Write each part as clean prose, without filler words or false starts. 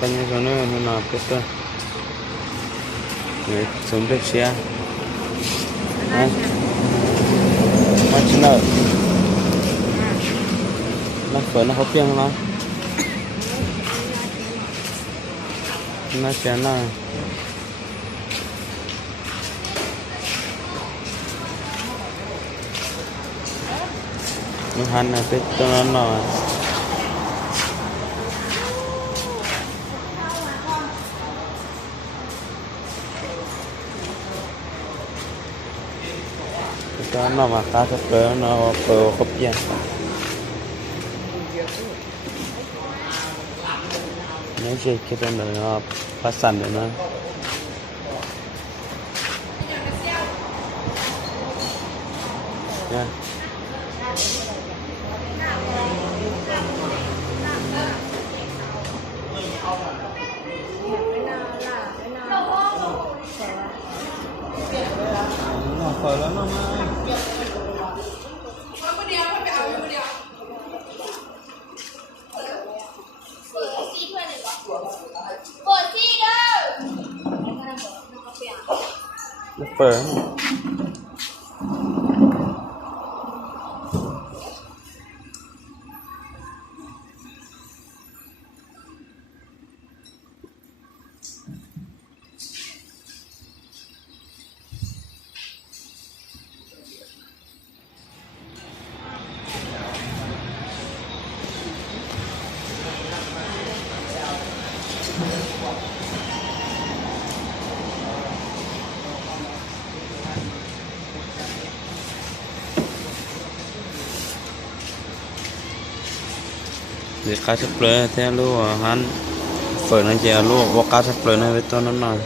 tanya sana mana apa tu? Ni sumber sia. Macam mana? Nak pernah kopi yang mana? Nak siapa? Nuhan apa tu nana? Kita nana makan seperti nana kopi yang. Ini sih kita nana pasan nana. Ya. Khỏi lắm không ơi. Phở. Để cá sấu plơ theo luôn hắn phở nó chè luôn và cá sấu plơ này với tôi nó nói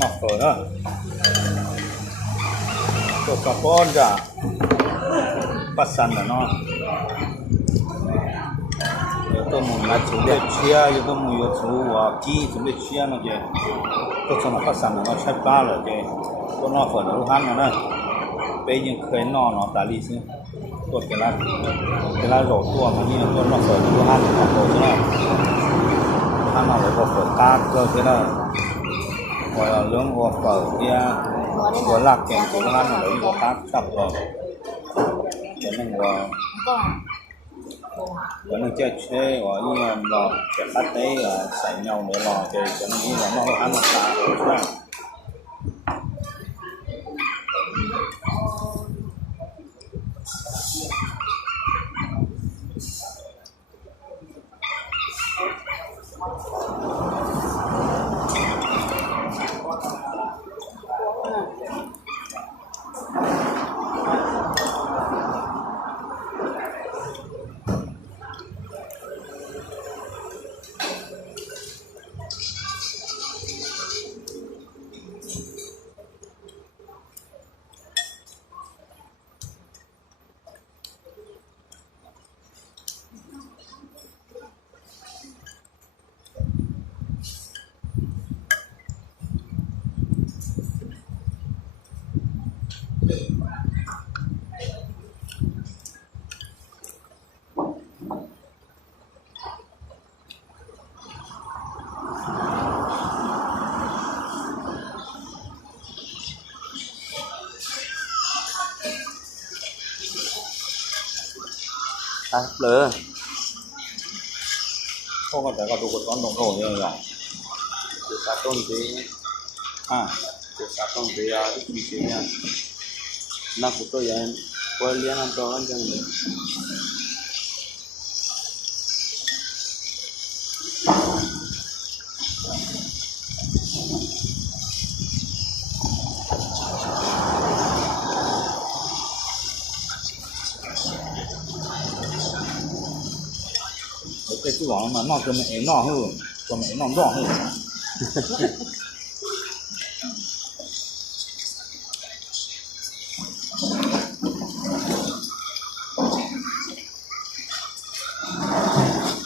Mọc rồi đó. Tôi có con cả. Bắt sẵn là nó. Tôi muốn là chuẩn bị chia, tôi muốn là chú và kỹ chuẩn bị chia nó chứ. Tôi cho nó bắt sẵn là nó chắc ba rồi chứ. Tôi nó phải là lúc hắn nữa. Bây giờ khởi nó đã lý xứ. ตัวเวลาโหลดตัวมันนี่ตัวมาเปิดตัวห้างของโหลดใช่ไหมห้างมาเลยก็เปิดการ์ดก็ใช่ไหมว่าเรื่องว่าเปิดเนี่ยตัวหลักแกงตัวห้างมาเลยก็การ์ดจับเลยcho nên là cho nên chơi chơi và như là cái phát tế là xảy nhau để lò chơi cho nên là nó ăn một tạ rồi cá súp lơ không có thể có đủ con đồng hồ như là cá tôm thì à cá tôm thì cái gì thế nha nó cũng tôi vậy quay liên ăn cho ăn chẳng được cái chú bảo mà nó cho mẹ nó hơn cho mẹ nó đỏ hơn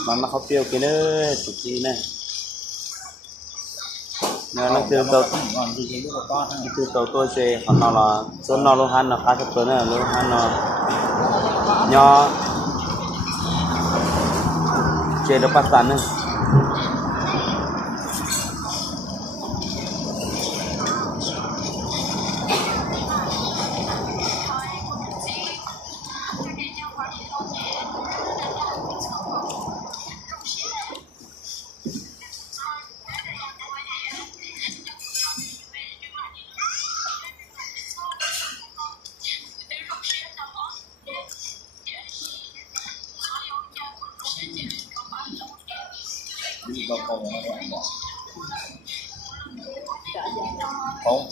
mà nó không tiêu cái nữa tụi chi này nó tiêu tàu tiêu tàu tôi chơi còn nó là số nó luôn han là cá súp lơ này luôn han nó nho chơi được bắt sẵn này đi vào phòng không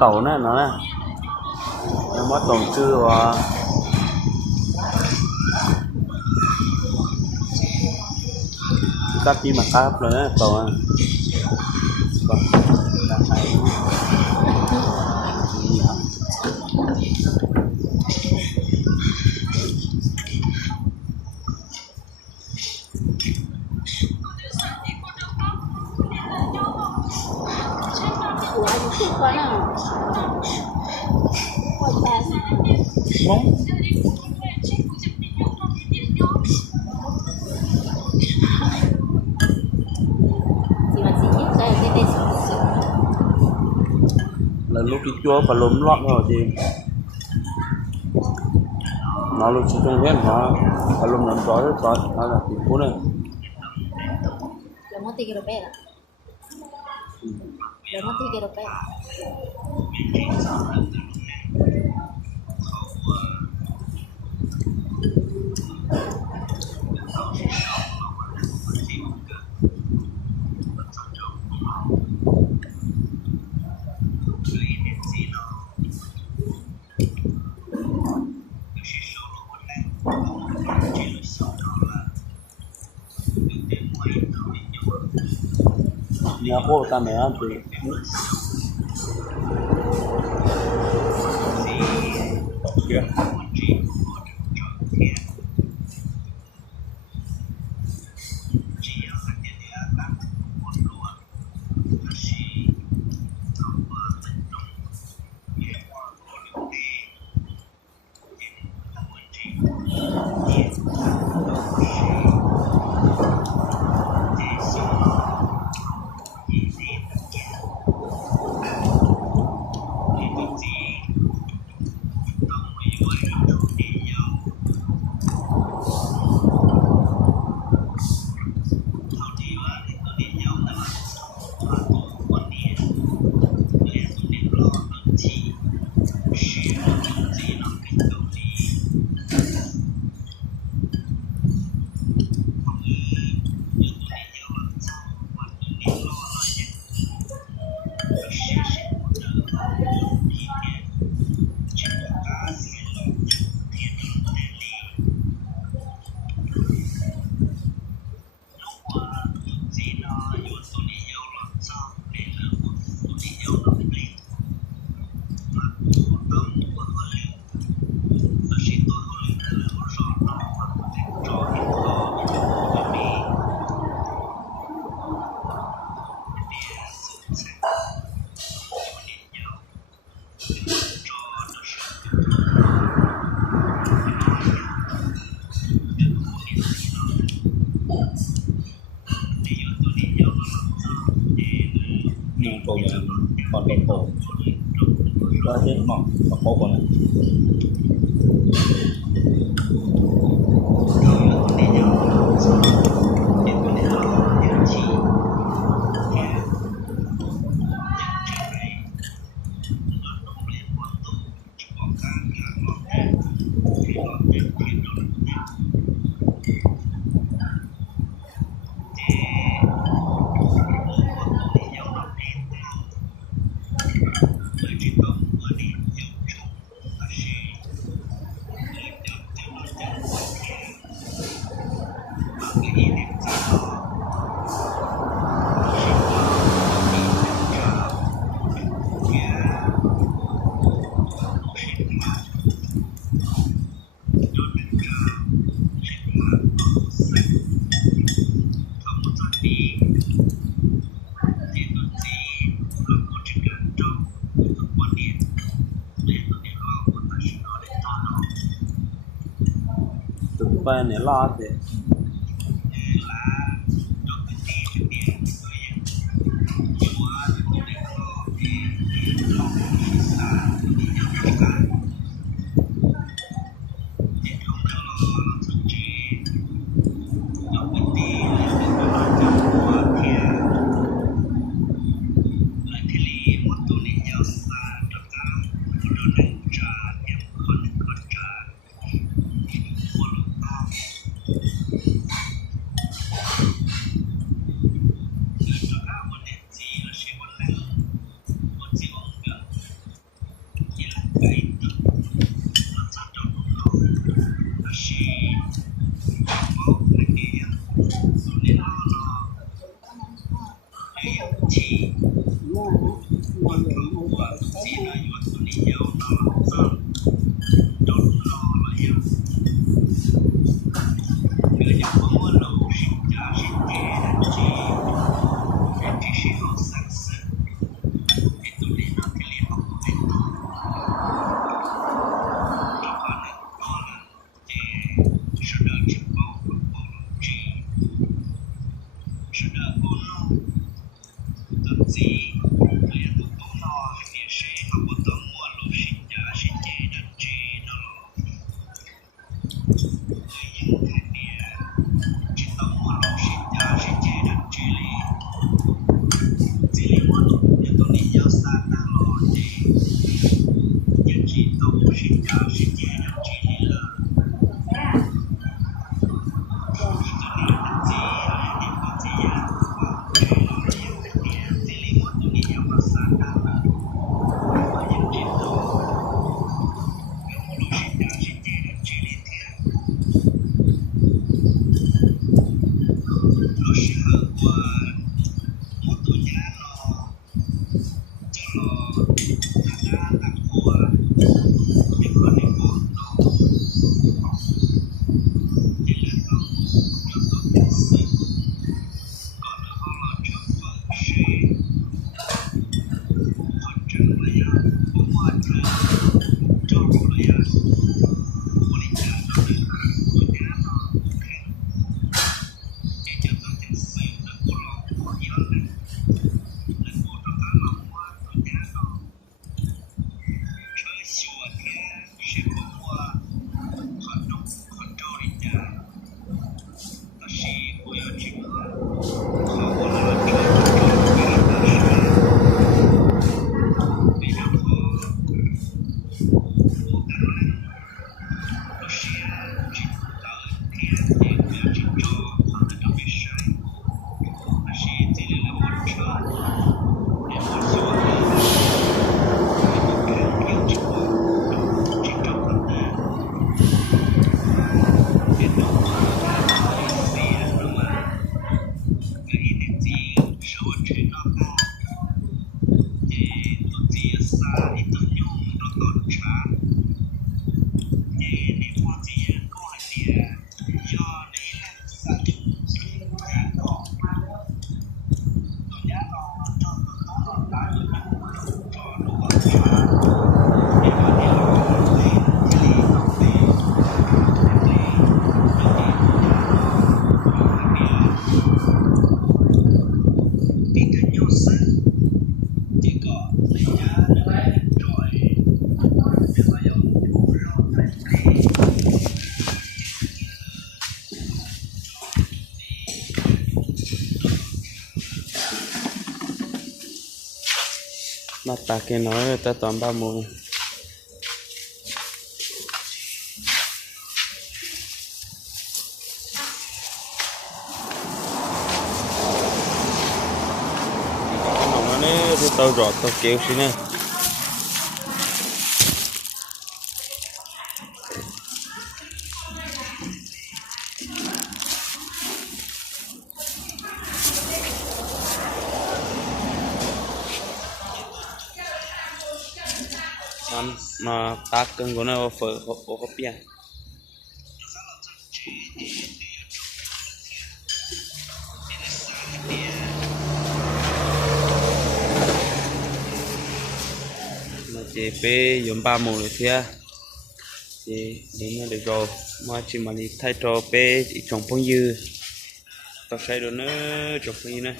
tàu này nó này nó mất tổng chưa và cắt đi mà cắt rồi đấy tàu này còn không là lúc đi chua và lốm loạn rồi thì nó lúc chỉ trong hết nó và lốm nó nó là tỷ phú này Lo monti quiero pera. Lo monti quiero pera. nhà cô ta mẹ ăn thì kia nhưng tôi là còn đèn cổ đó chứ mà có còn này tụi bên này lo thì mà ta kia nói ta toàn ba mùa nó nè thì tao rót tao kéo xí nè mà ta cần của nó phở có bia mà chỉ về dùng ba mùa rồi thia thì đến nó được rồi mà chỉ mà đi thay trò về trồng phong dư tao xây đồ nữa trồng phong dư nữa